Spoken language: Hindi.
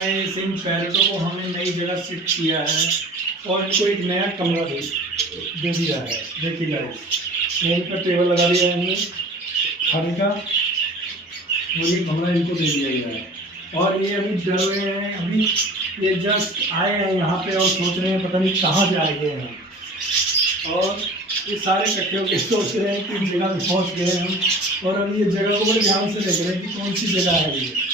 इन पैरटों को हमने नई जगह शिफ्ट किया है और इनको एक नया कमरा दे दिया है। देखिए गाइस, यहीं पर टेबल लगा दिया है हमने खाने का, और ये कमरा इनको दे दिया गया है। और ये अभी डर रहे हैं, अभी ये जस्ट आए हैं यहाँ पे और सोच रहे हैं पता नहीं कहाँ जाएंगे हम। और ये सारे इकट्ठे होकर सोच रहे हैं कि इस जगह पे पहुँच गए हम, और अभी ये जगह को बड़े ध्यान से देख रहे हैं कि कौन सी जगह है ये।